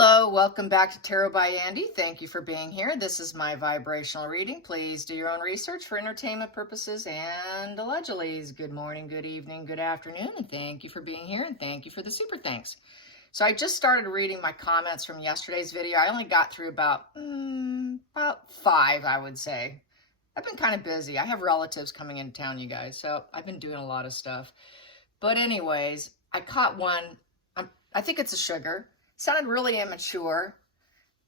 Hello, welcome back to Tarot by Andy. Thank you for being here. This is my vibrational reading. Please do your own research for entertainment purposes and allegedly. Good morning, good evening, good afternoon, and thank you for being here, and thank you for the super thanks. So I just started reading my comments from yesterday's video. I only got through about 5, I would say. I've been kind of busy. I have relatives coming into town, you guys, so I've been doing a lot of stuff. But anyways, I caught one. I think it's a sugar. Sounded really immature,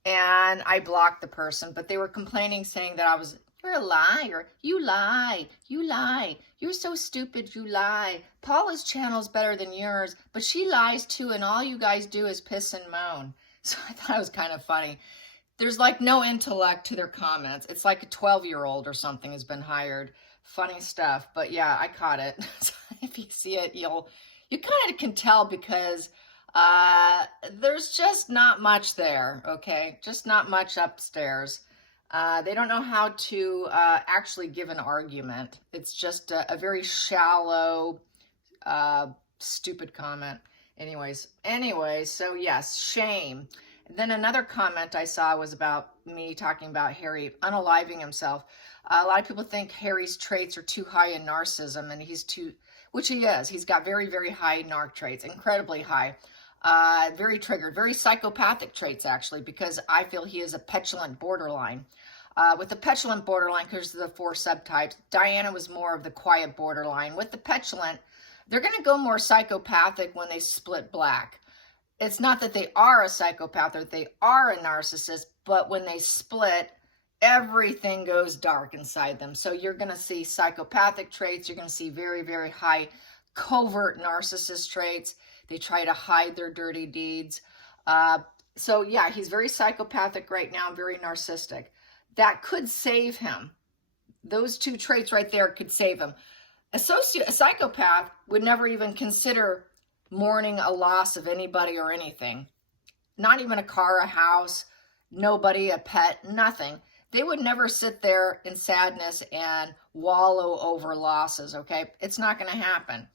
and I blocked the person, but they were complaining, saying that you're a liar, you lie, you're so stupid, you lie. Paula's channel's better than yours, but she lies too, and all you guys do is piss and moan. So I thought it was kind of funny. There's like no intellect to their comments. It's like a 12-year-old or something has been hired. Funny stuff, but yeah, I caught it. So if you see it, you kind of can tell because there's just not much there, okay? Just not much upstairs. They don't know how to actually give an argument. It's just a very shallow, stupid comment. Anyways, so yes, shame. Then another comment I saw was about me talking about Harry unaliving himself. A lot of people think Harry's traits are too high in narcissism, and which he is. He's got very, very high narc traits, incredibly high. Very triggered, very psychopathic traits, actually, because I feel he is a petulant borderline. With the petulant borderline, because of the 4 subtypes, Diana was more of the quiet borderline. With the petulant, they're going to go more psychopathic when they split black. It's not that they are a psychopath or they are a narcissist, but when they split, everything goes dark inside them. So you're going to see psychopathic traits. You're going to see very, very high covert narcissist traits. They try to hide their dirty deeds. So yeah, he's very psychopathic right now, very narcissistic. That could save him. Those 2 traits right there could save him. A psychopath would never even consider mourning a loss of anybody or anything. Not even a car, a house, nobody, a pet, nothing. They would never sit there in sadness and wallow over losses, okay? It's not going to happen.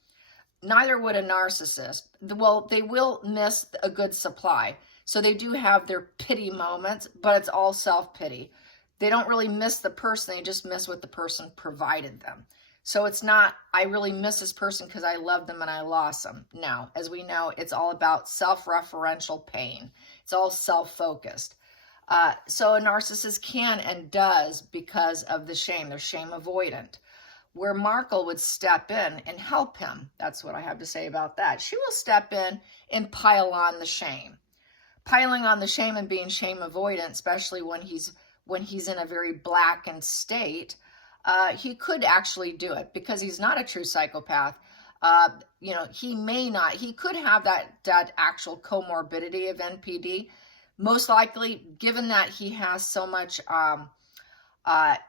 Neither would a narcissist. Well, they will miss a good supply. So they do have their pity moments, but it's all self-pity. They don't really miss the person. They just miss what the person provided them. So it's not, I really miss this person because I love them and I lost them. No, as we know, it's all about self-referential pain. It's all self-focused. So a narcissist can and does because of the shame. They're shame avoidant. Where Markle would step in and help him. That's what I have to say about that. She will step in and pile on the shame. Piling on the shame and being shame avoidant, especially when he's in a very blackened state, he could actually do it because he's not a true psychopath. He could have that actual comorbidity of NPD. Most likely, given that he has so much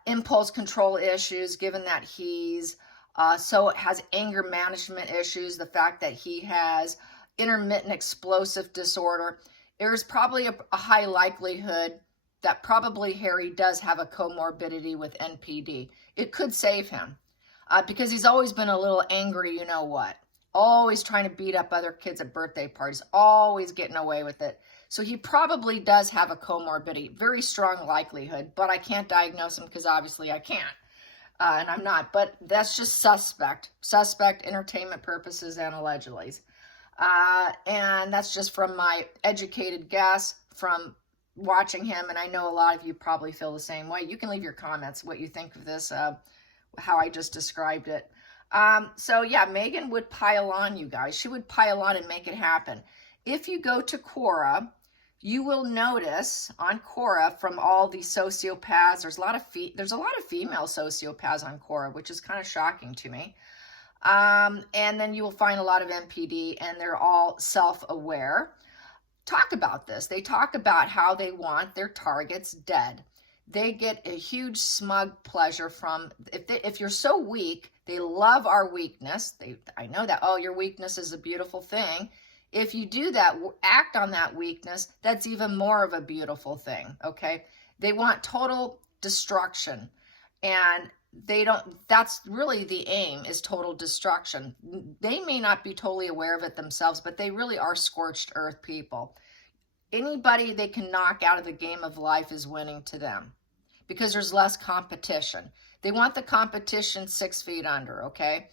impulse control issues, given that he's has anger management issues, the fact that he has intermittent explosive disorder, there's probably a high likelihood that probably Harry does have a comorbidity with NPD. It could save him because he's always been a little angry, you know what, always trying to beat up other kids at birthday parties, always getting away with it. So he probably does have a comorbidity, very strong likelihood, but I can't diagnose him because obviously I can't, and I'm not. But that's just suspect, entertainment purposes and allegedly. And that's just from my educated guess from watching him, and I know a lot of you probably feel the same way. You can leave your comments, what you think of this, how I just described it. So yeah, Megan would pile on, you guys. She would pile on and make it happen. If you go to Quora, you will notice on Quora from all the sociopaths, there's a lot of female sociopaths on Quora, which is kind of shocking to me. And then you will find a lot of NPD, and they're all self-aware. Talk about this. They talk about how they want their targets dead. They get a huge smug pleasure from, if you're so weak, they love our weakness. I know that, oh, your weakness is a beautiful thing. If you do that, act on that weakness, that's even more of a beautiful thing, okay? They want total destruction, and that's really the aim, is total destruction. They may not be totally aware of it themselves, but they really are scorched earth people. Anybody they can knock out of the game of life is winning to them because there's less competition. They want the competition 6 feet under, okay?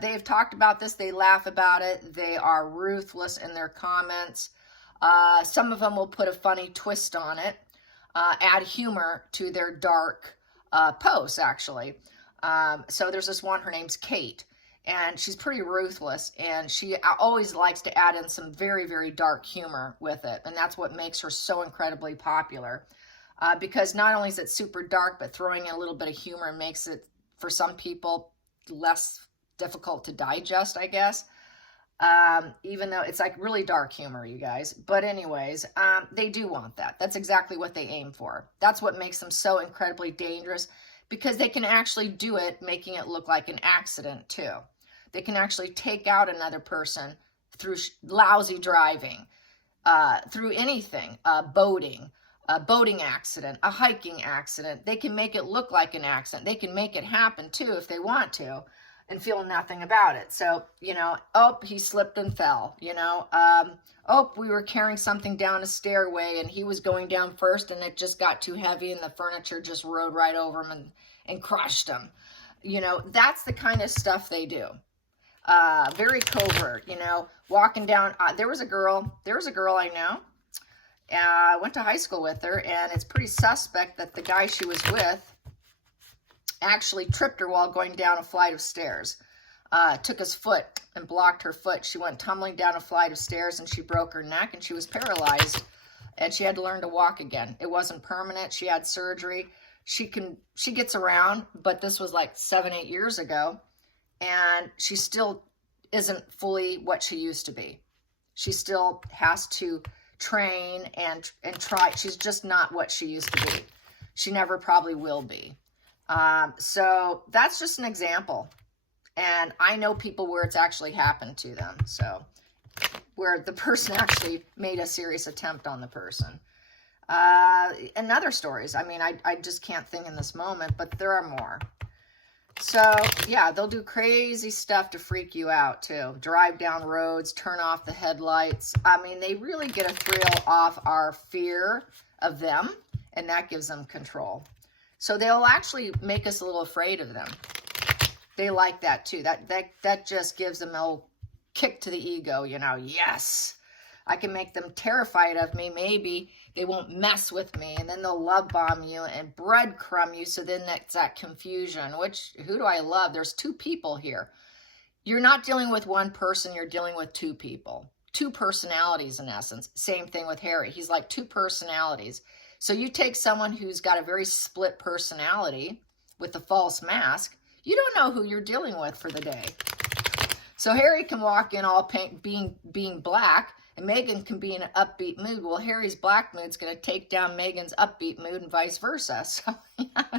They've talked about this. They laugh about it. They are ruthless in their comments. Some of them will put a funny twist on it, add humor to their dark posts, actually. So there's this one, her name's Kate, and she's pretty ruthless, and she always likes to add in some very, very dark humor with it, and that's what makes her so incredibly popular. Because not only is it super dark, but throwing in a little bit of humor makes it, for some people, less difficult to digest, I guess. Even though it's like really dark humor, you guys. But anyways, they do want that. That's exactly what they aim for. That's what makes them so incredibly dangerous, because they can actually do it, making it look like an accident too. They can actually take out another person through lousy driving, through anything, boating, a boating accident, a hiking accident. They can make it look like an accident. They can make it happen too if they want to, and feel nothing about it. So, you know, oh, he slipped and fell, you know. Oh, we were carrying something down a stairway and he was going down first and it just got too heavy and the furniture just rode right over him and crushed him. You know, that's the kind of stuff they do. Very covert, you know, walking down. There was a girl I know. I went to high school with her, and it's pretty suspect that the guy she was with actually tripped her while going down a flight of stairs. Took his foot and blocked her foot. She went tumbling down a flight of stairs and she broke her neck and she was paralyzed and she had to learn to walk again. It wasn't permanent. She had surgery. She gets around, but this was like 7-8 years ago, and she still isn't fully what she used to be. She still has to train and try. She's just not what she used to be. She never probably will be. So that's just an example. And I know people where it's actually happened to them. So where the person actually made a serious attempt on the person. And other stories. I mean, I just can't think in this moment, but there are more. So yeah, they'll do crazy stuff to freak you out too. Drive down roads, turn off the headlights. I mean, they really get a thrill off our fear of them, and that gives them control. So they'll actually make us a little afraid of them. They like that too. That just gives them a little kick to the ego, you know. Yes, I can make them terrified of me. Maybe they won't mess with me, and then they'll love bomb you and breadcrumb you. So then that's that confusion. Which, who do I love? There's two people here. You're not dealing with one person. You're dealing with two people, two personalities in essence. Same thing with Harry. He's like two personalities. So you take someone who's got a very split personality with a false mask. You don't know who you're dealing with for the day. So Harry can walk in all pink, being black, and Megan can be in an upbeat mood. Well, Harry's black mood's going to take down Megan's upbeat mood and vice versa. So yeah,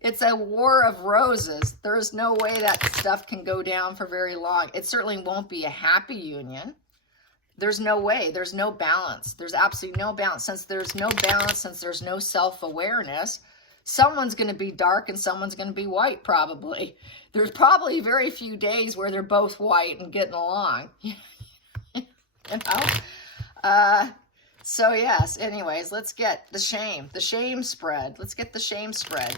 it's a war of roses. There's no way that stuff can go down for very long. It certainly won't be a happy union. There's no way. There's no balance. There's absolutely no balance. Since there's no balance, since there's no self-awareness, someone's going to be dark and someone's going to be white probably. There's probably very few days where they're both white and getting along. You know? So yes, anyways, let's get the shame spread. Let's get the shame spread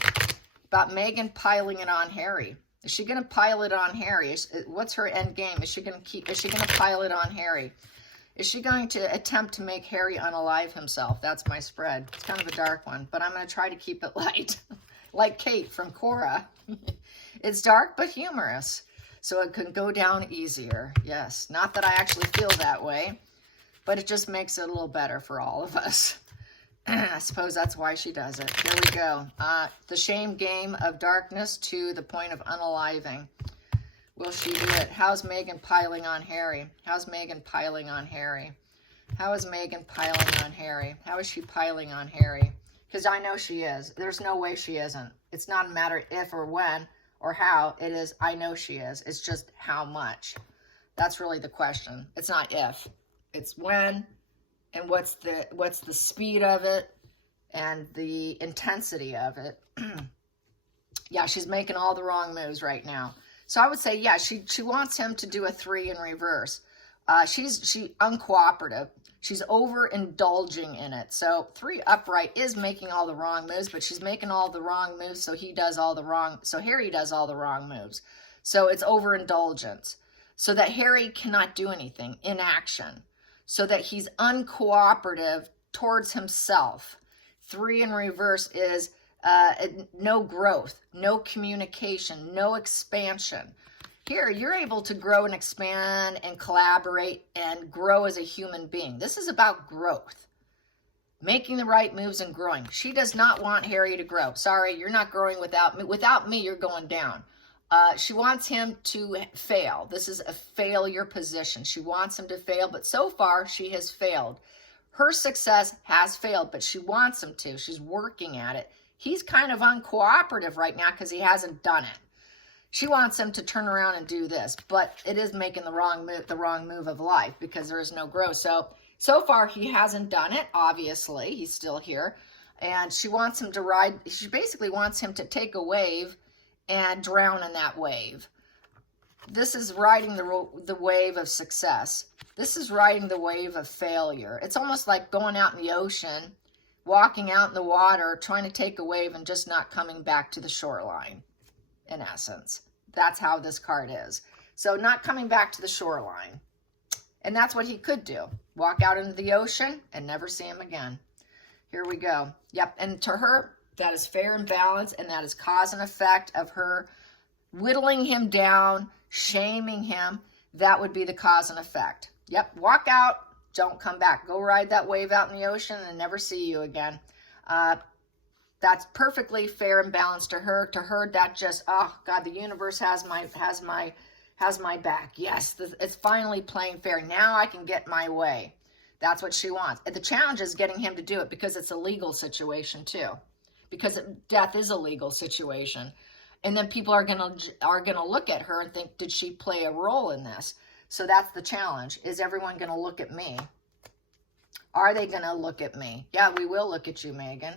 about Megan piling it on Harry. Is she going to pile it on Harry? What's her end game? Is she going to pile it on Harry? Is she going to attempt to make Harry unalive himself? That's my spread. It's kind of a dark one, but I'm going to try to keep it light. Like Kate from Cora. It's dark but humorous, so it can go down easier. Yes, not that I actually feel that way, but it just makes it a little better for all of us. I suppose that's why she does it. Here we go. The shame game of darkness to the point of unaliving. Will she do it? How's Megan piling on Harry? How's Megan piling on Harry? How is Megan piling on Harry? How is she piling on Harry? Because I know she is. There's no way she isn't. It's not a matter if or when or how. It is, I know she is. It's just how much. That's really the question. It's not if. It's when, and what's the speed of it and the intensity of it. Yeah, she's making all the wrong moves right now. So I would say, yeah, she wants him to do a 3 in reverse. She's uncooperative. She's overindulging in it. So 3 upright is making all the wrong moves, but she's making all the wrong moves, so Harry does all the wrong moves. So it's overindulgence. So that Harry cannot do anything, inaction. So that he's uncooperative towards himself. 3 in reverse is no growth, no communication, no expansion. Here, you're able to grow and expand and collaborate and grow as a human being. This is about growth, making the right moves and growing. She does not want Harry to grow. Sorry, you're not growing without me. Without me, you're going down. She wants him to fail. This is a failure position. She wants him to fail, but so far she has failed. Her success has failed, but she wants him to. She's working at it. He's kind of uncooperative right now because he hasn't done it. She wants him to turn around and do this, but it is making the wrong move of life because there is no growth. So far he hasn't done it. Obviously, he's still here, and she wants him to ride. She basically wants him to take a wave and drown in that wave. This is riding the wave of success. This is riding the wave of failure. It's almost like going out in the ocean, walking out in the water, trying to take a wave and just not coming back to the shoreline. In essence, that's how this card is. So not coming back to the shoreline. And that's what he could do. Walk out into the ocean and never see him again. Here we go. Yep. And to her, that is fair and balanced, and that is cause and effect of her whittling him down, shaming him. That would be the cause and effect. Yep. Walk out. Don't come back. Go ride that wave out in the ocean and never see you again. That's perfectly fair and balanced to her. To her, that just, oh God, the universe has my back. Yes, it's finally playing fair. Now I can get my way. That's what she wants. The challenge is getting him to do it because it's a legal situation too. Because death is a legal situation, and then people are gonna look at her and think, did she play a role in this? So that's the challenge. Is everyone gonna look at me? Are they gonna look at me? Yeah, we will look at you, Megan.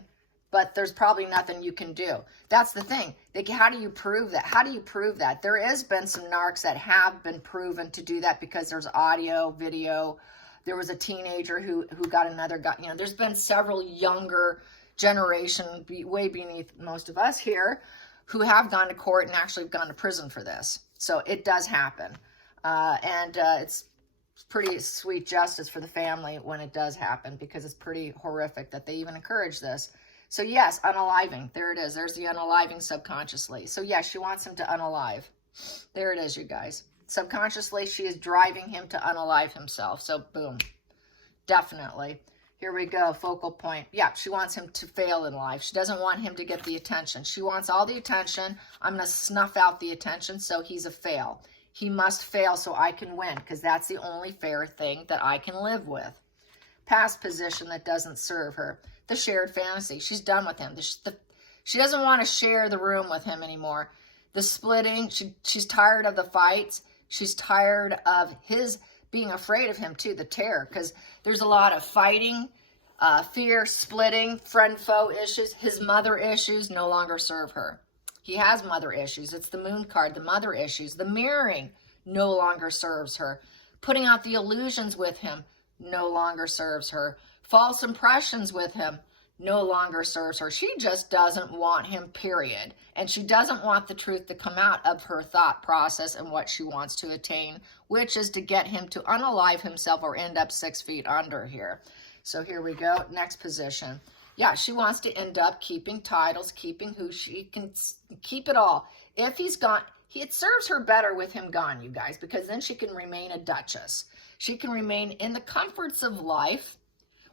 But there's probably nothing you can do. That's the thing. How do you prove that? How do you prove that? There has been some narcs that have been proven to do that because there's audio, video. There was a teenager who got another guy. You know, there's been several younger generation, way beneath most of us here, who have gone to court and actually gone to prison for this. So it does happen. It's pretty sweet justice for the family when it does happen because it's pretty horrific that they even encourage this. So yes, unaliving. There it is. There's the unaliving subconsciously. So yes, she wants him to unalive. There it is, you guys. Subconsciously, she is driving him to unalive himself. So boom. Definitely. Here we go. Focal point. Yeah, she wants him to fail in life. She doesn't want him to get the attention. She wants all the attention. I'm going to snuff out the attention so he's a fail. He must fail so I can win because that's the only fair thing that I can live with. Past position that doesn't serve her. The shared fantasy. She's done with him. She doesn't want to share the room with him anymore. The splitting. She's tired of the fights. She's tired of his being afraid of him too, the terror, because there's a lot of fighting, fear, splitting, friend-foe issues. His mother issues no longer serve her. He has mother issues. It's the moon card, the mother issues. The mirroring no longer serves her. Putting out the illusions with him no longer serves her. False impressions with him no longer serves her. She just doesn't want him, period. And she doesn't want the truth to come out of her thought process and what she wants to attain, which is to get him to unalive himself or end up 6 feet under here. So here we go. Next position. Yeah, she wants to end up keeping titles, keeping who she can keep it all. If he's gone, it serves her better with him gone, you guys, because then she can remain a duchess. She can remain in the comforts of life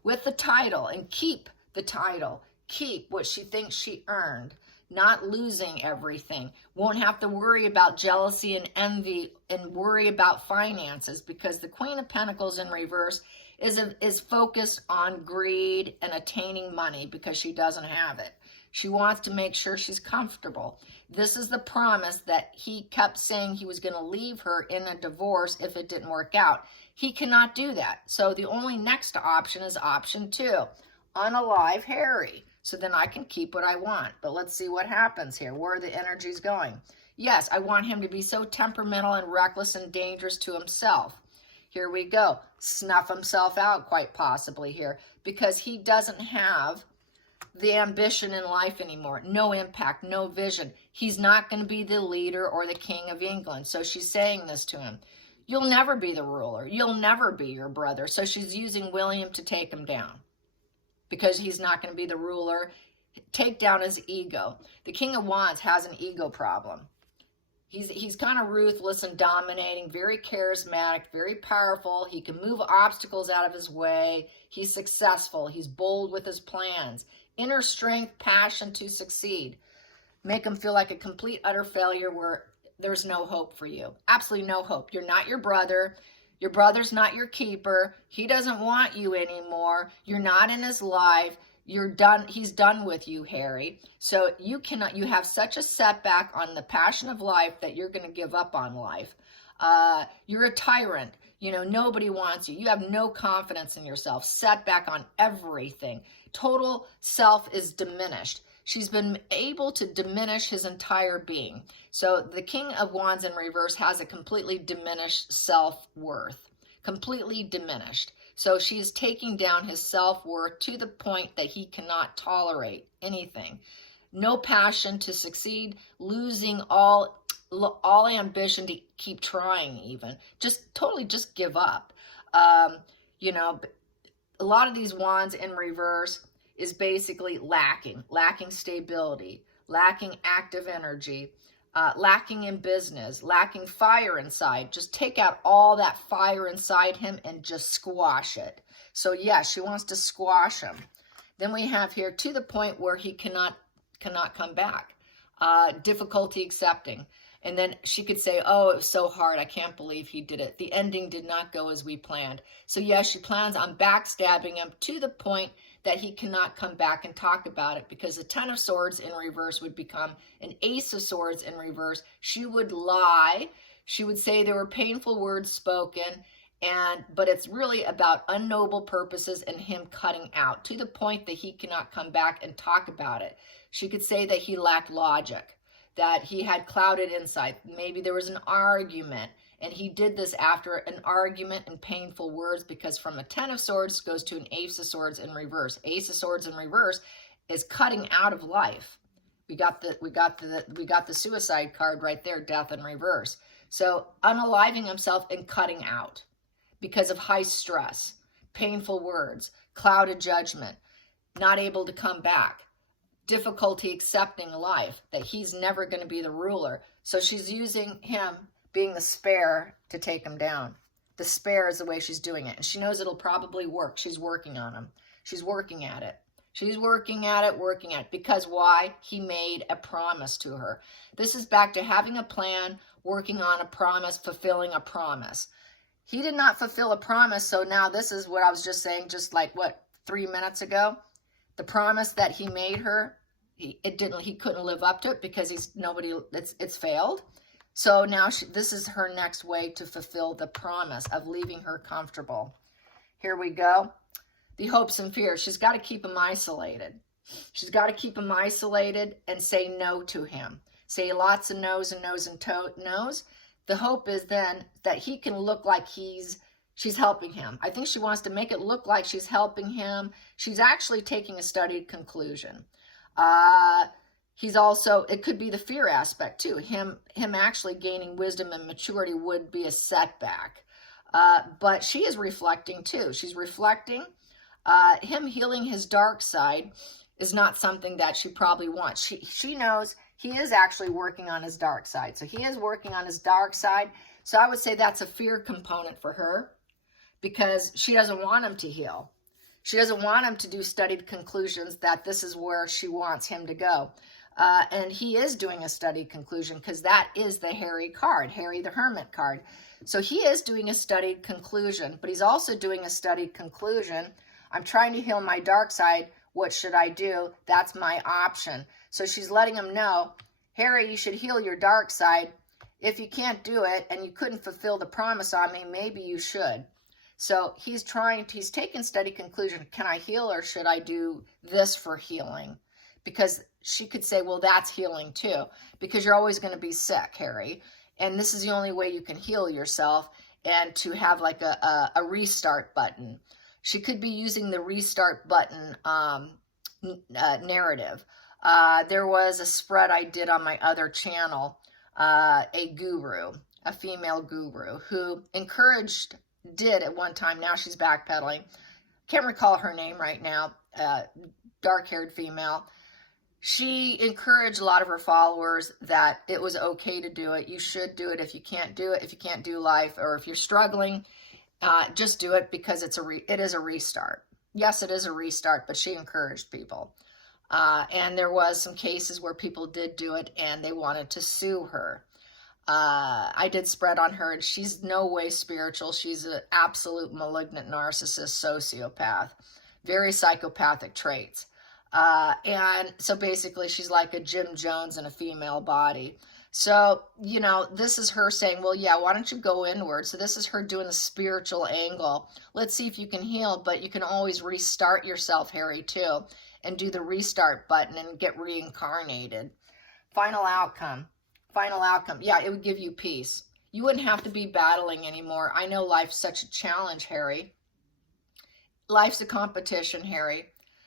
with the title and keep the title, keep what she thinks she earned, not losing everything. Won't have to worry about jealousy and envy and worry about finances because the Queen of Pentacles in reverse is focused on greed and attaining money because she doesn't have it. She wants to make sure she's comfortable. This is the promise that he kept saying he was going to leave her in a divorce if it didn't work out. He cannot do that. So the only next option is option 2. Unalive Harry. So then I can keep what I want. But let's see what happens here. Where are the energies going? Yes, I want him to be so temperamental and reckless and dangerous to himself. Here we go. Snuff himself out quite possibly here because he doesn't have the ambition in life anymore. No impact, no vision. He's not going to be the leader or the king of England. So she's saying this to him. You'll never be the ruler. You'll never be your brother. So she's using William to take him down because he's not going to be the ruler. Take down his ego. The King of Wands has an ego problem. He's kind of ruthless and dominating, very charismatic, very powerful. He can move obstacles out of his way. He's successful. He's bold with his plans. Inner strength, passion to succeed. Make him feel like a complete, utter failure where there's no hope for you. Absolutely no hope. You're not your brother. Your brother's not your keeper. He doesn't want you anymore. You're not in his life. You're done. He's done with you, Harry. So you have such a setback on the passion of life that you're going to give up on life. You're a tyrant. You know, nobody wants you. You have no confidence in yourself. Setback on everything. Total self is diminished. She's been able to diminish his entire being. So the King of Wands in reverse has a completely diminished self-worth. Completely diminished. So she's taking down his self-worth to the point that he cannot tolerate anything. No passion to succeed, losing all ambition to keep trying even. Just totally just give up. You know, a lot of these wands in reverse is basically lacking stability, lacking active energy, lacking in business, lacking fire inside. Just take out all that fire inside him and just squash it. So yes, she wants to squash him. Then we have here to the point where he cannot come back. Difficulty accepting. And then she could say, oh, it was so hard. I can't believe he did it. The ending did not go as we planned. So yes, she plans on backstabbing him to the point that he cannot come back and talk about it, because the Ten of Swords in reverse would become an Ace of Swords in reverse. She would lie. She would say there were painful words spoken, but it's really about unnoble purposes and him cutting out to the point that he cannot come back and talk about it. She could say that he lacked logic, that he had clouded insight. Maybe there was an argument, and he did this after an argument and painful words, because from a Ten of Swords goes to an Ace of Swords in reverse. Ace of Swords in reverse is cutting out of life. We got the suicide card right there, death in reverse. So unaliving himself and cutting out because of high stress, painful words, clouded judgment, not able to come back, difficulty accepting life, that he's never going to be the ruler. So she's using him being the spare to take him down. The spare is the way she's doing it. And she knows it'll probably work. She's working on him. She's working at it. She's working at it. Because why? He made a promise to her. This is back to having a plan, working on a promise, fulfilling a promise. He did not fulfill a promise, so now this is what I was just saying, just like, 3 minutes ago? The promise that he made her, he couldn't live up to it because it's failed. So now this is her next way to fulfill the promise of leaving her comfortable. Here we go. The hopes and fears. She's got to keep him isolated. She's got to keep him isolated and say no to him. Say lots of no's and no's and no's. The hope is then that he can look like she's helping him. I think she wants to make it look like she's helping him. She's actually taking a studied conclusion. He's also, it could be the fear aspect too. Him actually gaining wisdom and maturity would be a setback. But she is reflecting too. She's reflecting. Him healing his dark side is not something that she probably wants. She knows he is actually working on his dark side. So he is working on his dark side. So I would say that's a fear component for her, because she doesn't want him to heal. She doesn't want him to do studied conclusions that this is where she wants him to go. And he is doing a studied conclusion, because that is the Harry card, Harry the Hermit card. So he is doing a studied conclusion, but he's also doing a studied conclusion. I'm trying to heal my dark side. What should I do? That's my option. So she's letting him know, Harry, you should heal your dark side. If you can't do it and you couldn't fulfill the promise on me, maybe you should. So he's taking study conclusion. Can I heal, or should I do this for healing? Because she could say, well, that's healing too, because you're always going to be sick, Harry. And this is the only way you can heal yourself. and to have like a restart button. She could be using the restart button narrative. There was a spread I did on my other channel, a guru, a female guru, who did at one time, now she's backpedaling. Can't recall her name right now, dark-haired female. She encouraged a lot of her followers that it was okay to do it. You should do it. If you can't do it, if you can't do life, or if you're struggling, just do it, because it is a restart. Yes, it is a restart, but she encouraged people. And there was some cases where people did do it and they wanted to sue her. I did spread on her, and she's no way spiritual. She's an absolute malignant narcissist, sociopath, very psychopathic traits. And so basically she's like a Jim Jones in a female body. So, you know, this is her saying, well, yeah, why don't you go inward? So this is her doing the spiritual angle. Let's see if you can heal, but you can always restart yourself, Harry, too, and do the restart button and get reincarnated. Final outcome. Yeah, it would give you peace. You wouldn't have to be battling anymore. I know life's such a challenge, Harry. Life's a competition, Harry.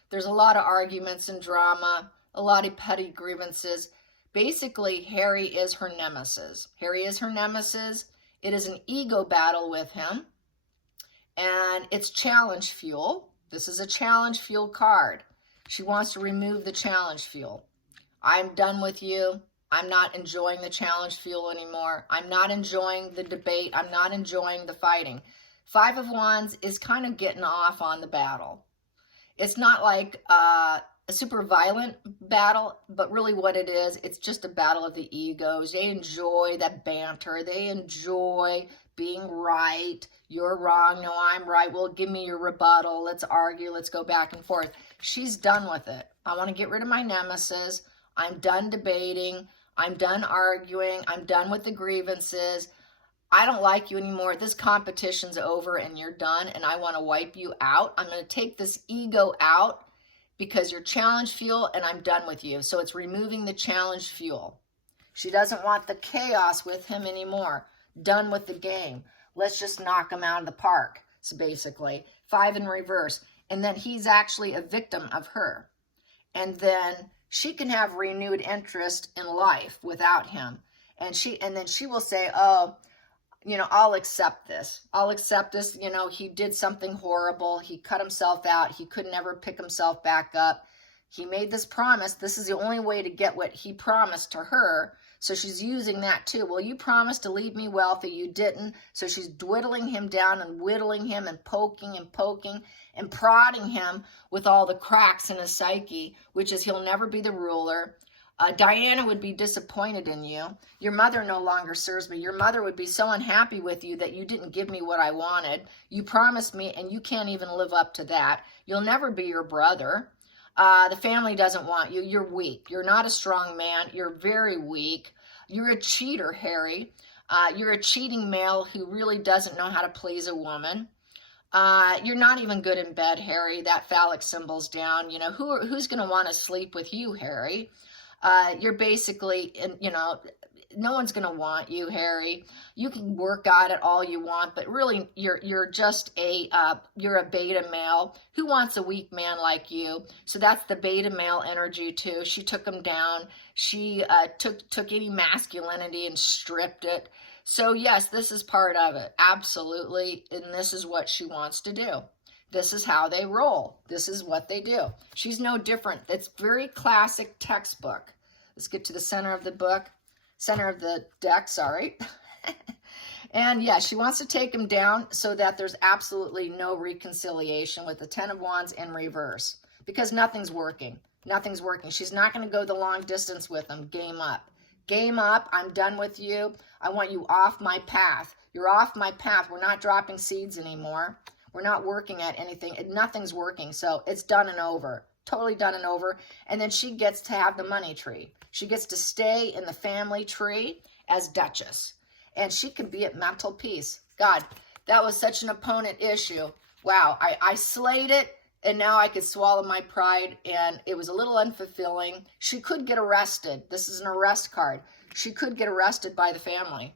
There's a lot of arguments and drama, a lot of petty grievances. Basically, Harry is her nemesis. It is an ego battle with him, and it's challenge fuel. This is a challenge fuel card. She wants to remove the challenge fuel. I'm done with you. I'm not enjoying the challenge fuel anymore. I'm not enjoying the debate. I'm not enjoying the fighting. Five of Wands is kind of getting off on the battle. It's not like a super violent battle, but really what it is, it's just a battle of the egos. They enjoy that banter. They enjoy being right. You're wrong. No, I'm right. Well, give me your rebuttal. Let's argue. Let's go back and forth. She's done with it. I want to get rid of my nemesis. I'm done debating. I'm done arguing. I'm done with the grievances. I don't like you anymore. This competition's over and you're done, and I want to wipe you out. I'm going to take this ego out because you're challenge fuel, and I'm done with you. So it's removing the challenge fuel. She doesn't want the chaos with him anymore. Done with the game. Let's just knock him out of the park. So basically, 5 in reverse. And then he's actually a victim of her. And then she can have renewed interest in life without him. And then she will say, oh, you know, I'll accept this. You know, he did something horrible. He cut himself out. He could never pick himself back up. He made this promise. This is the only way to get what he promised to her. So she's using that too. Well, you promised to leave me wealthy. You didn't. So she's dwindling him down and whittling him and poking and prodding him with all the cracks in his psyche, which is he'll never be the ruler. Diana would be disappointed in you. Your mother no longer serves me. Your mother would be so unhappy with you that you didn't give me what I wanted. You promised me, and you can't even live up to that. You'll never be your brother. The family doesn't want you. You're weak. You're not a strong man. You're very weak. You're a cheater, Harry. You're a cheating male who really doesn't know how to please a woman. You're not even good in bed, Harry. That phallic symbol's down. You know, who's going to want to sleep with you, Harry? You're basically, you know, no one's going to want you, Harry. You can work at it all you want, but really you're just you're a beta male. Who wants a weak man like you? So that's the beta male energy too. She took him down. She took any masculinity and stripped it. So yes, this is part of it. Absolutely. And this is what she wants to do. This is how they roll. This is what they do. She's no different. It's very classic textbook. Let's get to the center of the book. Center of the deck, sorry. And yeah, she wants to take him down so that there's absolutely no reconciliation with the 10 of Wands in reverse. Because nothing's working. Nothing's working. She's not going to go the long distance with him. Game up. Game up. I'm done with you. I want you off my path. You're off my path. We're not dropping seeds anymore. We're not working at anything. Nothing's working. So it's done and over. Totally done and over. And then she gets to have the money tree. She gets to stay in the family tree as Duchess. And she can be at mental peace. God, that was such an opponent issue. Wow, I slayed it, and now I could swallow my pride, and it was a little unfulfilling. She could get arrested. This is an arrest card. She could get arrested by the family.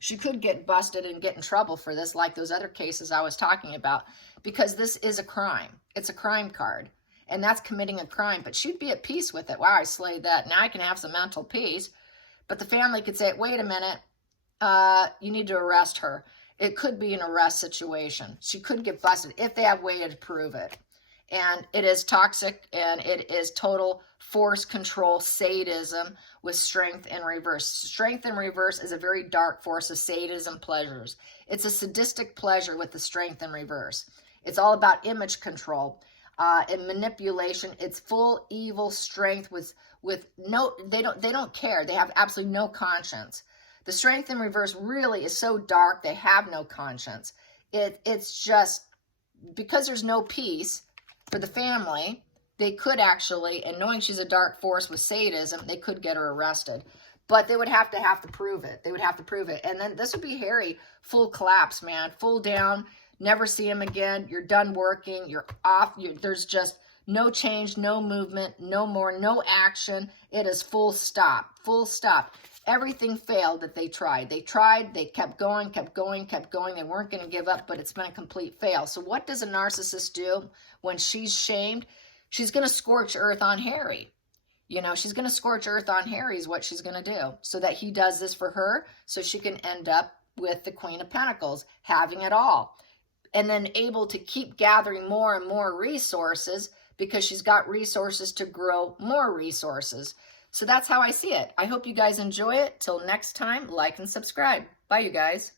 She could get busted and get in trouble for this, like those other cases I was talking about, because this is a crime. It's a crime card, and that's committing a crime, but she'd be at peace with it. Wow, I slayed that. Now I can have some mental peace. But the family could say, wait a minute, you need to arrest her. It could be an arrest situation. She could get busted if they have a way to prove it. And it is toxic, and it is total force, control, sadism with strength in reverse. Strength in reverse is a very dark force of sadism pleasures. It's a sadistic pleasure with the strength in reverse. It's all about image control and manipulation. It's full evil strength with no, they don't care. They have absolutely no conscience. The strength in reverse really is so dark, they have no conscience. It's just because there's no peace for the family, they could actually, and knowing she's a dark force with sadism, they could get her arrested. But they would have to prove it. They would have to prove it. And then this would be Harry, full collapse, man, full down, never see him again. You're done working. You're off. There's just no change, no movement, no more, no action. It is full stop, full stop. Everything failed that they tried. They kept going, kept going, kept going. They weren't going to give up, but it's been a complete fail. So what does a narcissist do when she's shamed? She's going to scorch earth on Harry. You know, she's going to scorch earth on Harry is what she's going to do, so that he does this for her, so she can end up with the Queen of Pentacles, having it all. And then able to keep gathering more and more resources because she's got resources to grow more resources. So that's how I see it. I hope you guys enjoy it. Till next time, like and subscribe. Bye, you guys.